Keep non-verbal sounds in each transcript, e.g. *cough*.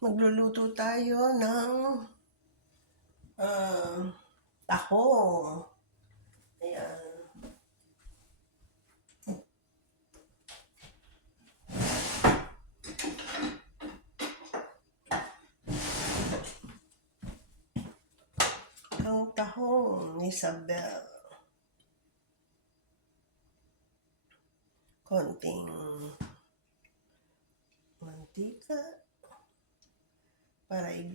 Magluluto tayo ng ah, tahong. Ayan. Ang tahong ni Isabel.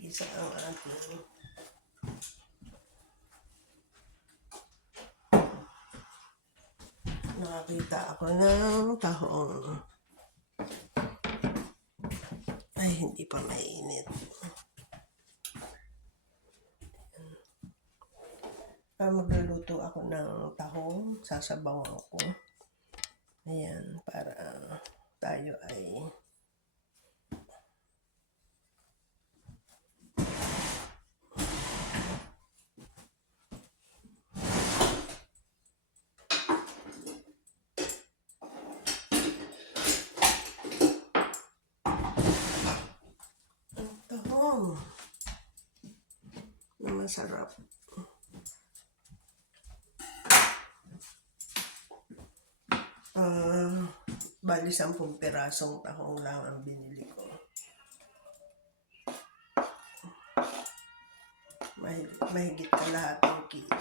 Igisa ang ating nakakita ako ng tahong ay hindi pa mainit. Ah, magluluto ako ng tahong. Sasabawan ko. Ayan para tayo ay ang tahong na masarap Ah, bali sampung pirasong tahong lang ang binili ko. Mahigit, mahigit ka lahat ng kilo.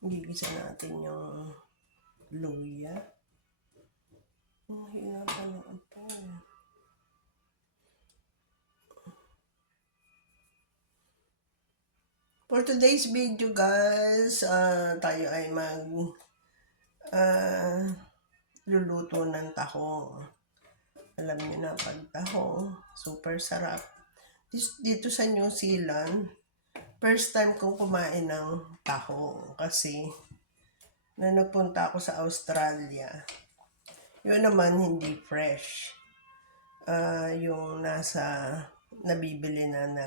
Gigisa natin yung luya. Ang hinapan ng apoy. For today's video guys, ah, tayo ay mag ah, luluto ng tahong. Alam niyo na pag tahong, super sarap. Dito sa New Zealand, first time kong kumain ng tahong kasi na nagpunta ako sa Australia, yun naman hindi fresh. Ah, yung nasa nabibili na na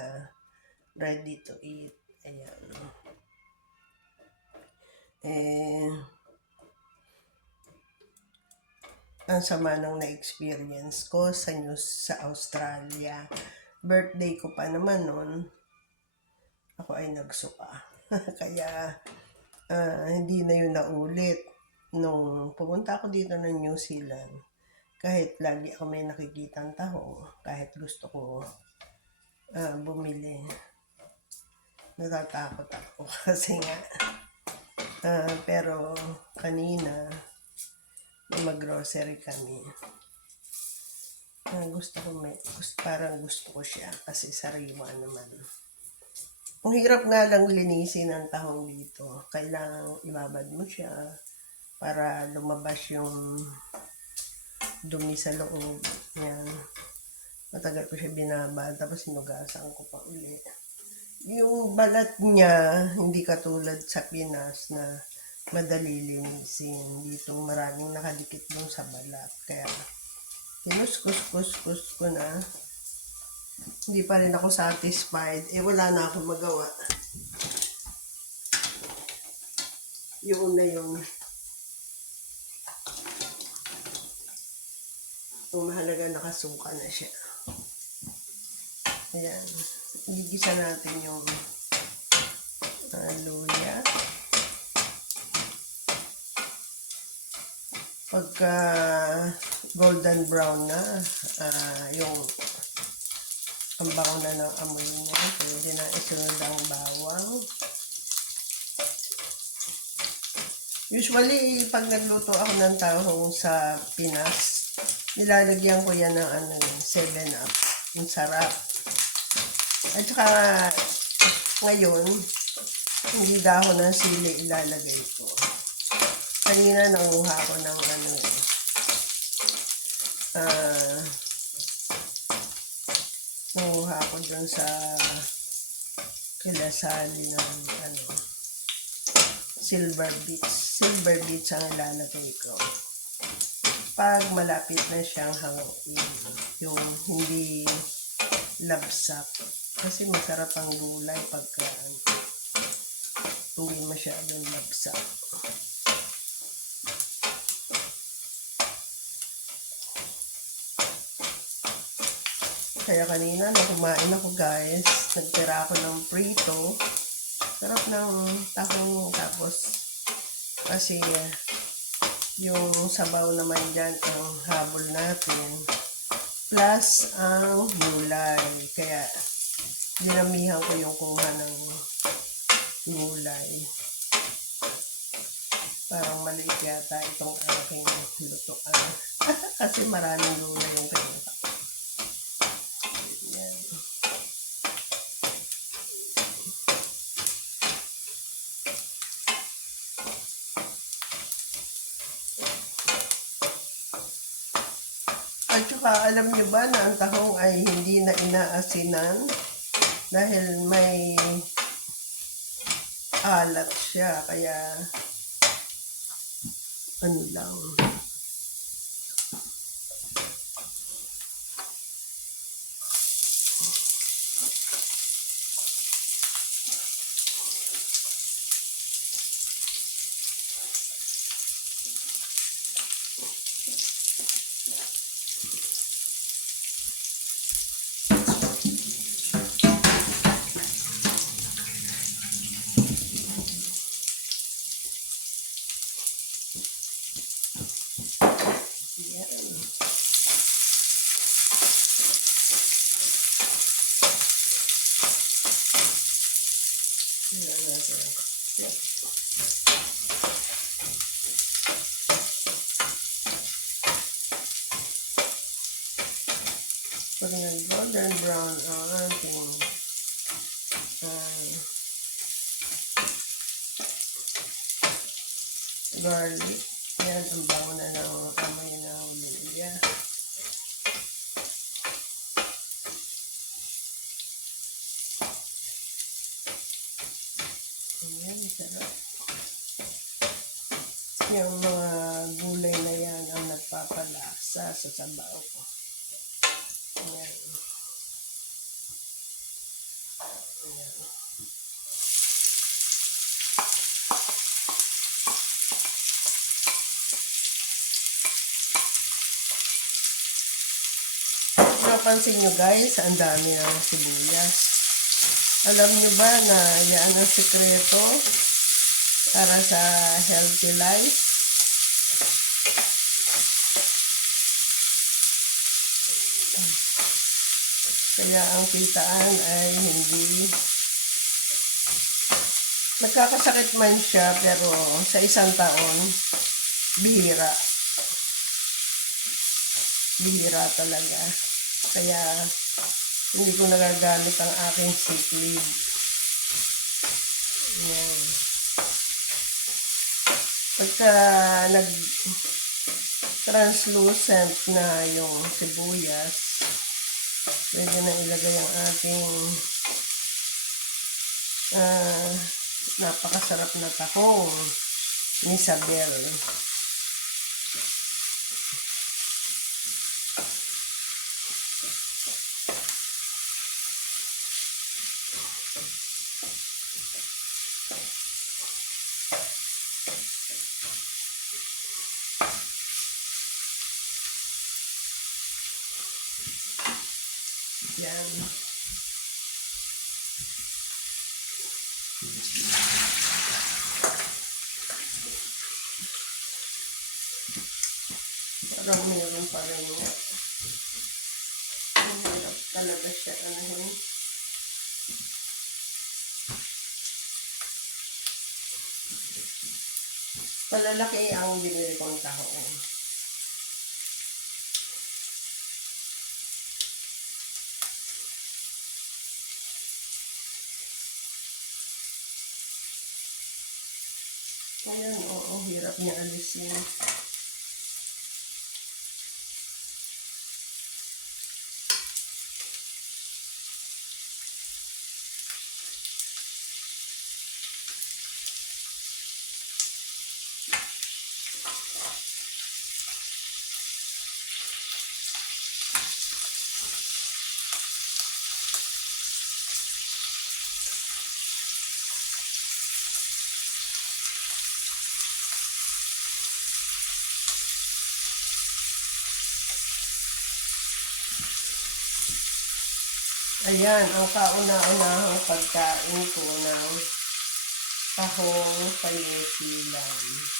ready to eat. Ayan. Eh, ang sama nung na-experience ko sa news sa Australia. Birthday ko pa naman noon. Ako ay nagsuka. *laughs* Kaya, ah, hindi na yun naulit. Nung pumunta ako dito ng New Zealand, kahit lagi ako may nakikitang taho, kahit gusto ko ah, bumili, natatakot ako *laughs* kasi nga ah, pero kanina mag-grocery kami ah, gusto ko may gusto, parang gusto ko siya kasi sariwa naman ang hirap nga lang linisin ang tahong dito kailangan ibabad mo siya para lumabas yung dumi sa loob yan matagal ko siya binabad tapos sinugasan ko pa uli yung balat niya, hindi katulad sa Pinas na madali linisin. Dito maraming nakadikit dun sa balat. Kaya, kinuskus-kus-kus ko na. Hindi pa rin ako satisfied. Eh, wala na akong magawa. Yun na yung ang mahalaga nakasuka na siya. Ayan. Gigisa natin yung uh, luya. Pagka golden brown na, ah, yung ang bango na ng amoy niya, pwede na isunod ang bawang. Usually, pag nagluto ako ng tahong sa Pinas, nilalagyan ko yan ng ano, 7-up. Yung sarap. At saka, ngayon, hindi dahon ng sili ilalagay ko. Kanina nanguha ko ng ano eh. Ah, nanguha ko dun sa kilasali ng ano, silver beets. Silver beets ang ilalagay ko. Pag malapit na siyang hanguin, yung hindi labsak. Kasi masarap ang gulay pagka hindi masyadong labsak. Kaya kanina na kumain ako guys, nagtira ako ng prito. Sarap ng tahong tapos kasi yung sabaw naman dyan ang habol natin. Plus ang gulay. Kaya dinamihan ko yung kuha ng gulay. Parang maliit yata itong aking lutuan. *laughs* kasi maraming gulay yung kinuha. Yan. Saka alam niyo ba na ang tahong ay hindi na inaasinan dahil may alat siya kaya ano lang yan. Yan natin. Yan. Pag nag-golden brown ang ating ah, garlic, yan ang bango na ng amoy ng luya. Ayan, sarap. Yung mga gulay na yan ang nagpapalasa sa sabaw ko. Ayan. Ayan. Napansin nyo guys, ang dami ng sibuyas. Alam nyo ba na yan ang sekreto para sa healthy life? Kaya ang kitaan ay hindi nagkakasakit man siya pero sa isang taon bihira. Bihira talaga. Kaya hindi ko nagagamit ang aking sick leave. Yan. Pagka nag translucent na yung sibuyas, pwede na ilagay ang ating ah, napakasarap na tahong ni Isabel. Yan. Parang meron pa rin nga. Ang hirap talaga siya. Ano Palalaki ang binili kong taho. Ayan, oo, hirap niya alisin. Ayan, ang kauna-unahang pagkain ko ng tahong panisilan.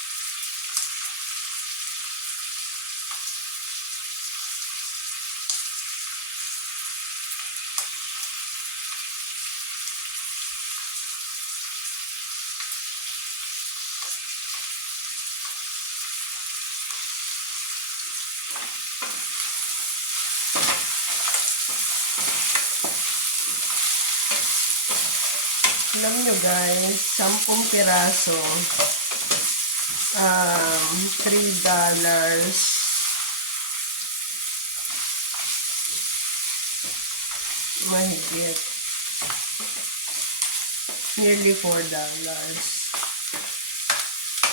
Alam nyo guys, 10 piraso, um, $3 dollars. Mahigit. Nearly $4 dollars.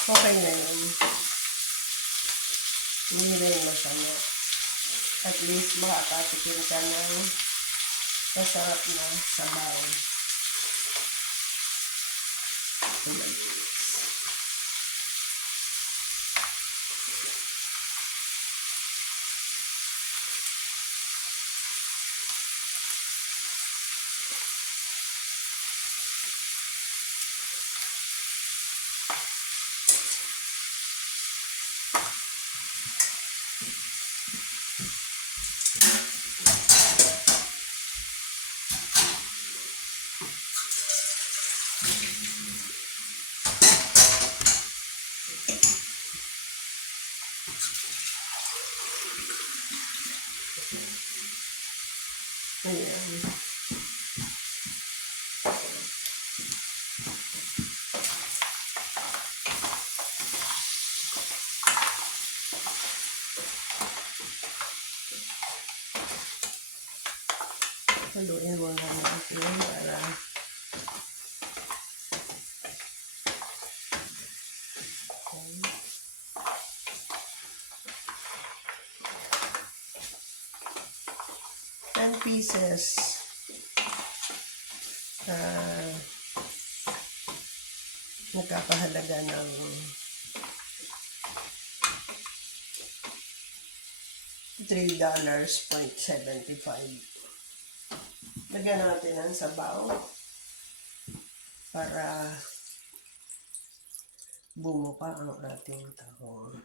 Okay na yun. Hindi rin masama. At least makakatikim ka ng masarap na sabaw. Ayan. Haluin mo lang ng para okay. 10 pieces uh, nagkakahalaga ng $3.75 Lagyan natin ang sabaw para bumuka ang ating tahong.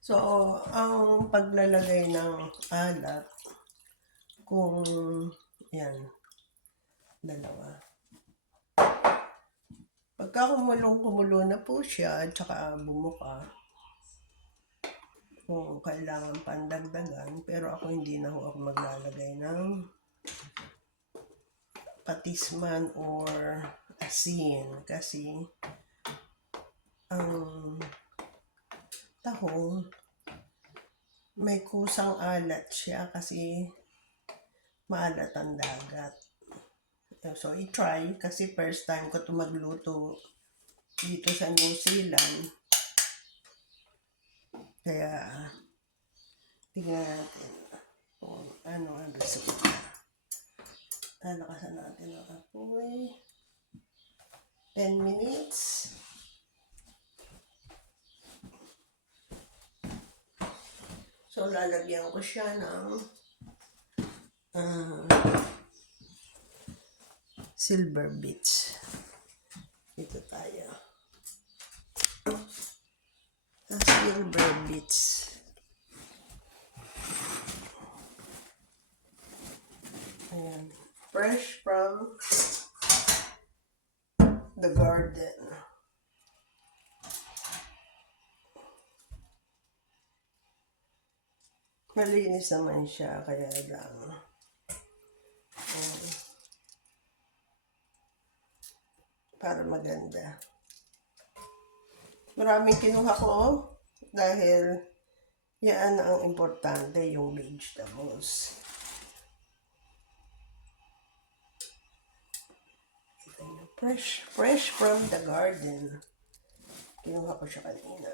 So, ang paglalagay ng alat, kung, yan, dalawa. Pagka kumulong-kumulo na po siya, at saka bumuka, kung kailangan pandagdagan, pero ako hindi na ho ako maglalagay ng patisman or asin kasi ang tahong may kusang alat siya kasi maalat ang dagat. So, i-try kasi first time ko ito magluto dito sa New Zealand. Kaya, tingnan natin kung ano ang resulta. Talakasan natin ang apoy. 10 minutes. So, lalagyan ko siya ng ah, silver bits. Dito tayo. Ah, silver bits. Ayan. Fresh from the garden. Malinis naman siya, kaya lang. um, para maganda. Maraming kinuha ko dahil yan ang importante, yung vegetables. Niyo, Fresh, fresh from the garden. Kinuha ko siya kanina.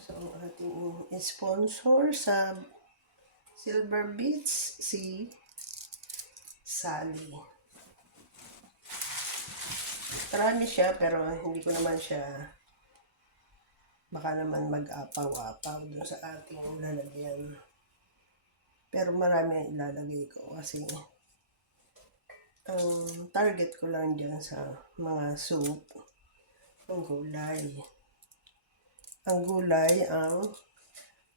So, ang ating sponsor sa Silver Beats, si Sally. Marami siya, pero hindi ko naman siya baka naman mag-apaw-apaw dun sa ating lalagyan. Pero marami ang ilalagay ko kasi ang target ko lang dyan sa mga soup, ang gulay. Ang gulay ang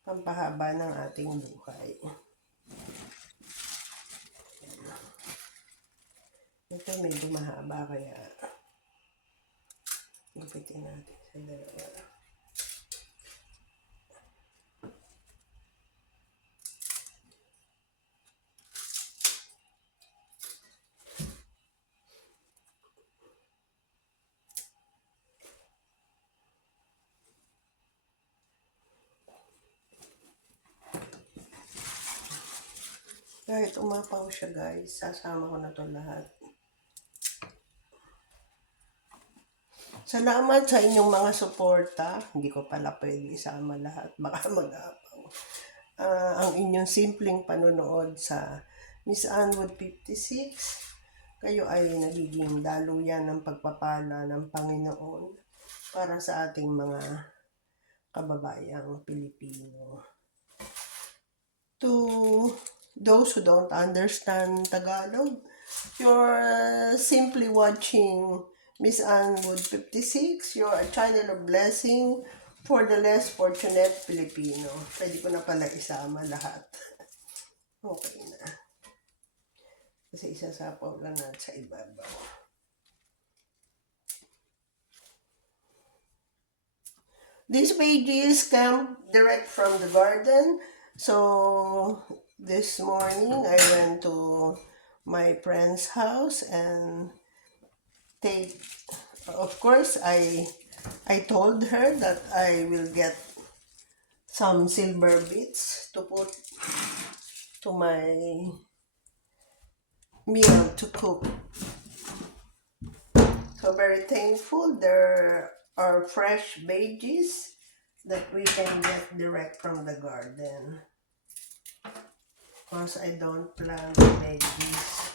pampahaba ng ating buhay. Ito medyo mahaba kaya gupitin natin sa dalawa. Kahit umapaw siya guys, sasama ko na to lahat. Salamat sa inyong mga suporta. Hindi ko pala pwede isama lahat. Baka mag-apaw. Ah, ang inyong simpleng panonood sa Miss Anwood 56. Kayo ay nagiging daluyan ng pagpapala ng Panginoon para sa ating mga kababayang Pilipino. To those who don't understand Tagalog, you're uh, simply watching Miss Anwood 56. You're a channel of blessing for the less fortunate Filipino. Pwede ko na pala isama lahat. *laughs* Okay na. Kasi isasapaw lang natin sa ibabaw. These pages come direct from the garden. So this morning I went to my friend's house and take of course I I told her that I will get some silver bits to put to my meal to cook. So very thankful there are fresh veggies that we can get direct from the garden. Because I don't plant veggies.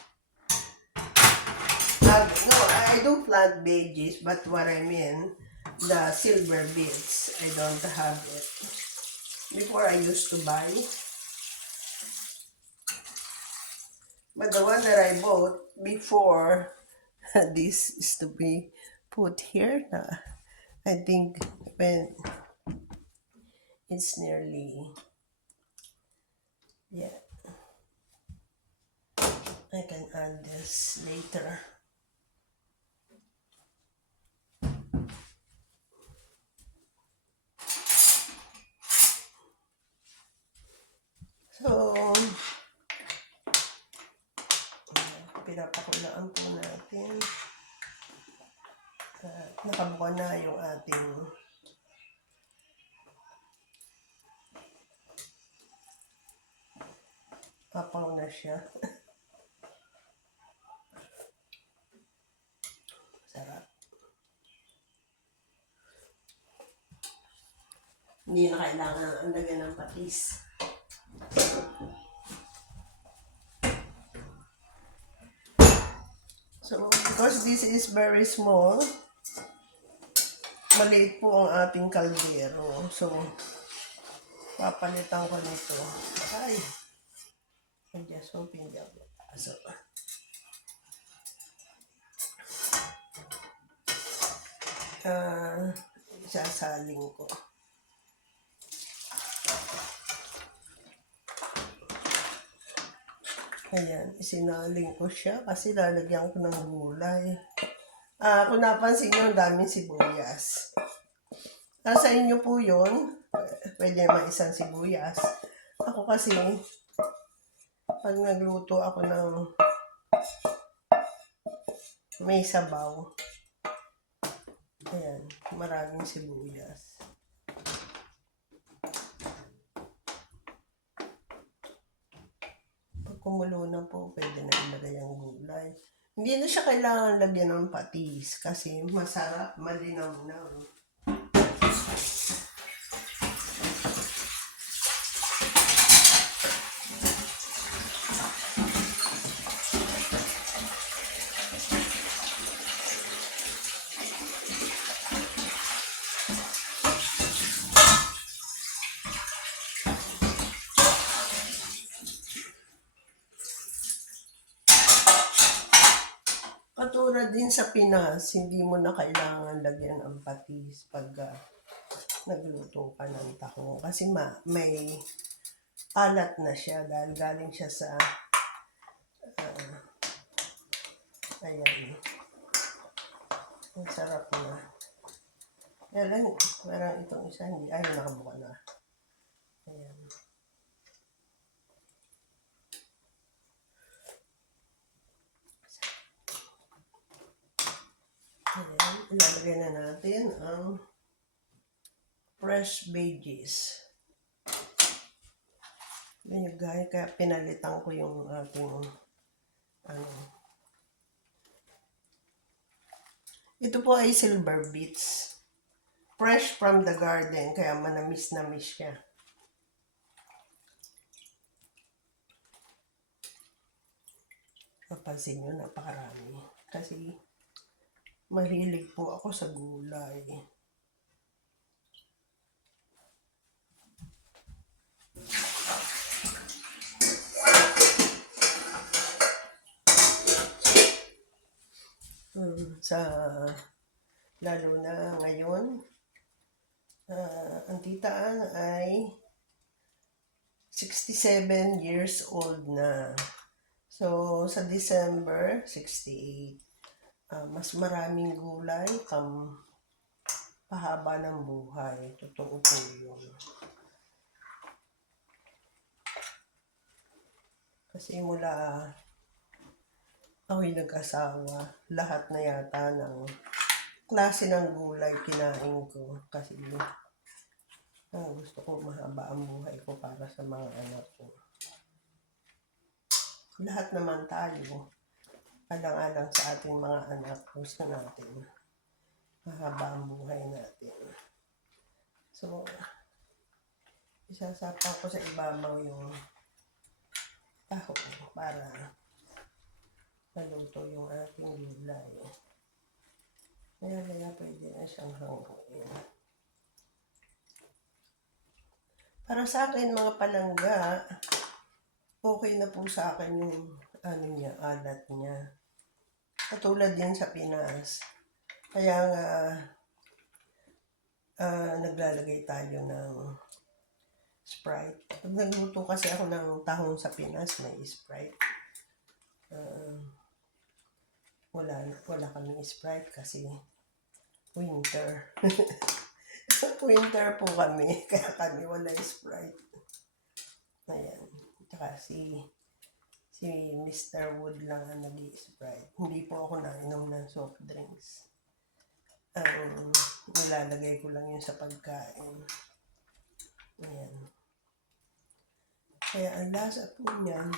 Uh, no, I do plant veggies, but what I mean, the silver bits, I don't have it. Before I used to buy. But the one that I bought before, *laughs* this is to be put here. na I think when it's nearly, yeah. I can add this later. So, pinapakulaan po natin. At nakabuka na yung ating papaw na siya. *laughs* Sarap. Hindi na kailangan ang lagyan ng patis. Because this is very small, maliit po ang ating kaldero. So, papalitan ko nito. Ay! I just hope hindi ako pasok. Ah, isasaling ko. Ayan, isinaling ko siya kasi lalagyan ko ng gulay. Ah, kung napansin nyo, ang daming sibuyas. Nasa inyo po yun. Pwede naman isang sibuyas. Ako kasi, pag nagluto ako ng may sabaw, ayan, maraming sibuyas. Pag kumulo na po, pwede na ilagay ang gulay. Hindi na siya kailangan lagyan ng patis kasi masarap, malinaw na. Katulad din sa Pinas, hindi mo na kailangan lagyan ng patis pag ah, nagluto ka ng tahong. Kasi ma may alat na siya dahil galing siya sa ah, ayan. Ang sarap na. Yan lang, parang itong isa, hindi, ay, nakabuka na. Ayan. Ilalagay na natin ang fresh veggies. Ganyan guys, kaya pinalitan ko yung ating ano. Ito po ay silver beets. Fresh from the garden, kaya manamis na miss siya. Papansin nyo, napakarami. Kasi mahilig po ako sa gulay. Mm, sa lalo na ngayon, ah, ang titaan ay 67 years old na. So, sa December, 68. Ah, mas maraming gulay kam pahaba ng buhay. Totoo po yun. Kasi mula ako'y nag-asawa, lahat na yata ng klase ng gulay kinain ko. Kasi ah, gusto ko mahaba ang buhay ko para sa mga anak ko. Lahat naman tayo, alang-alang sa ating mga anak, gusto natin mahaba ang buhay natin. So, isasapa ko sa ibabaw yung taho para maluto yung ating gulay. Kaya pwede na siyang hanguin. Para sa akin, mga palangga, okay na po sa akin yung ano niya, alat niya. Katulad din sa Pinas. Kaya nga, ah, naglalagay tayo ng Sprite. Pag nagluto kasi ako ng tahong sa Pinas, may Sprite. Ah, wala, wala kaming Sprite kasi winter. *laughs* winter po kami, *laughs* kaya kami wala Sprite. Ayan. Tsaka si si Mr. Wood lang ang nag sprite Hindi po ako nainom ng soft drinks. Ang nilalagay ko lang yun sa pagkain. Ayan. Kaya ang lasa po niyan,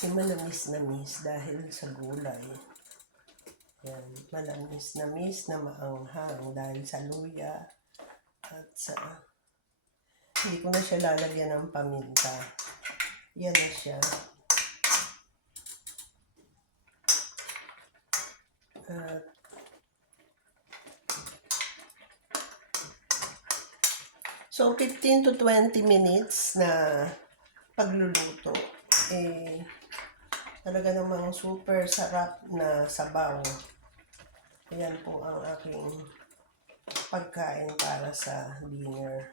ay malamis na miss dahil sa gulay. Yan, malamis na miss na maanghang dahil sa luya at sa hindi ko na siya lalagyan ng paminta. Yan na siya. At So, 15 to 20 minutes na pagluluto. Eh, talaga namang super sarap na sabaw. Ayan po ang aking pagkain para sa dinner.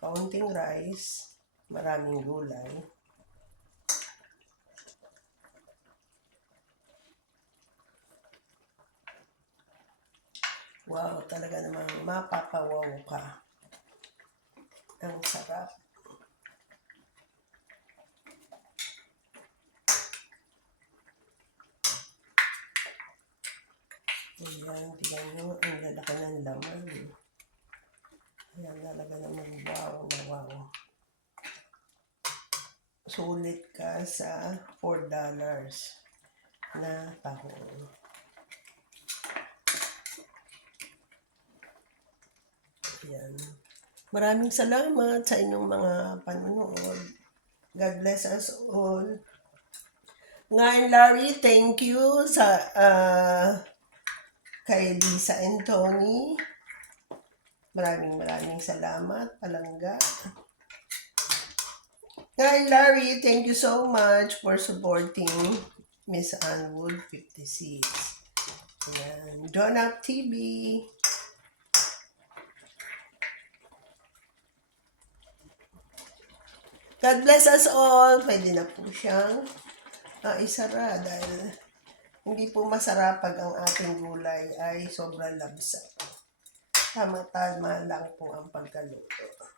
Kaunting rice, maraming gulay. Wow, talaga namang mapapawaw ka. Ang sarap. Ayan, tingnan nyo, ang lalaki ng laman. Ayan, talaga naman, wow na wow. Sulit ka sa $4 na tahong. Ayan. Maraming salamat sa inyong mga panonood. God bless us all. Ngayon, Larry, thank you sa ah, kay Lisa and Tony. Maraming maraming salamat, palangga. Ngayon, Larry, thank you so much for supporting Miss Anwood, 56. Ayan. John TV. God bless us all. Pwede na po siyang ah, isara dahil hindi po masarap pag ang ating gulay ay sobrang labsa. Tama-tama lang po ang pagkaluto.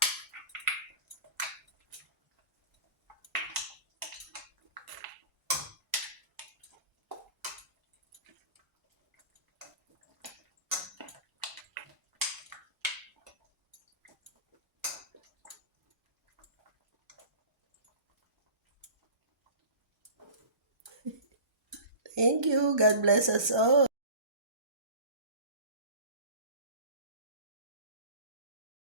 Thank you. God bless us all.